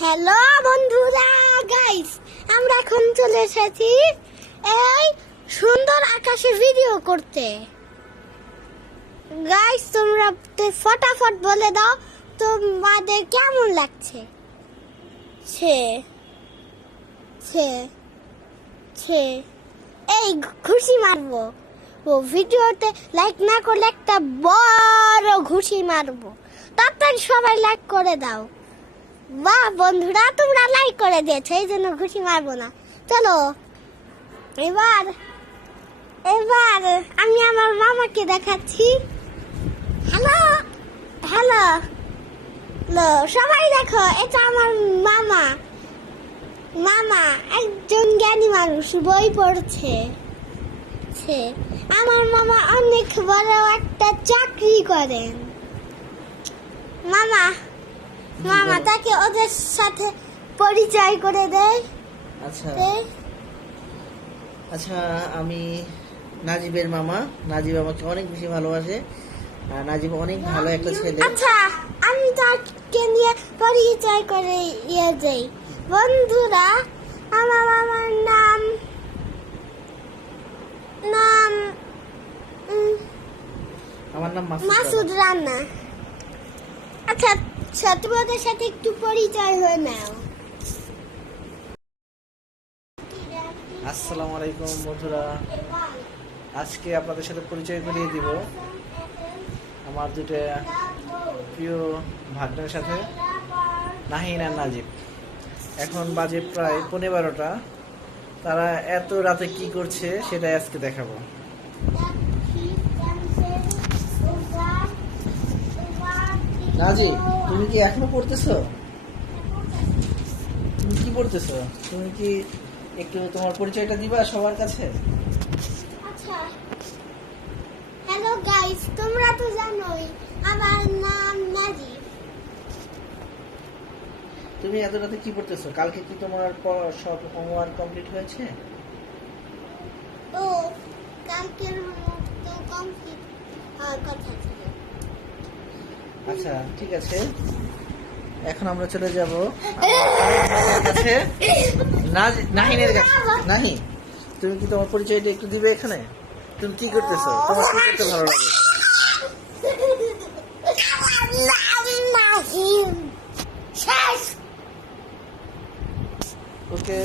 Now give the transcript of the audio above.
Hello বন্ধুরা, guys আমরা এখন চলে এসেছি এই সুন্দর আকাশে ভিডিও করতে। গাইস তোমরা ফটাফট বলে দাও তোমাদের কেমন লাগছে। ছে ছে ছে এই ঘুষি মারবো, ও ভিডিওতে লাইক না করলে একটা বড় ঘুষি মারবো। তাড়াতাড়ি সবাই লাইক করে দাও। বাহ বন্ধুরা, তোমরা লাইক করে দিয়েছো, এই জন্য ঘুষি মারবো না। চলো এবার এবার আমি আমার মামাকে দেখাচ্ছি। হ্যালো হ্যালো সবাই দেখো, এটা আমার মামা। মামা একজন জ্ঞানী মানুষ, বই পড়ছে। আমার মামা অনেক বড় একটা চাকরি করেন। মামা মামা তাকে ওদের সাথে পরিচয় করে দেয়। আচ্ছা আচ্ছা, আমি নাজিবের মামা। নাজিব আমাকে অনেক বেশি ভালোবাসে। নাজিব অনেক ভালো একটা ছেলে। আচ্ছা আমি তাকে নিয়ে পরিচয় করে যাই। বন্ধুরা, আমার মামার নাম আমার নাম মাসুদ রানা। আচ্ছা তুমি ওদের সাথে একটু পরিচয় হয়ে নাও। আসসালামু আলাইকুম বন্ধুরা, আজকে আপনাদের সাথে পরিচয় করিয়ে দিব আমার দুটো প্রিয় ভাগ্নের সাথে, নাহিন আর নাজিব। এখন বাজে প্রায় 11:15। তারা এত রাতে কি করছে সেটাই আজকে দেখাবো। নাজিব, তুমি কি এখনো পড়তেছো? তুমি কি পড়তেছো? তুমি কি একটু তোমার পরিচয়টা দিবা সবার কাছে? আচ্ছা হ্যালো গাইস, তোমরা তো জানোই আমার নাম নাজিব। তুমি এত রাতে কি পড়তেছো? কালকে কি তোমার সব হোমওয়ার্ক কমপ্লিট হয়েছে? ও কালকের হোমওয়ার্ক তো কমপ্লিট হওয়ার কথা ছিল। আচ্ছা ঠিক আছে, এখন আমরা চলে যাব কাছে, নাহিনের কাছে। নাহিন, তুমি কি তোমার পরিচয়টা একটু দিবে এখানে? তুমি কি করতেছো? তোমার কি করতে ভালো লাগে? ওকে,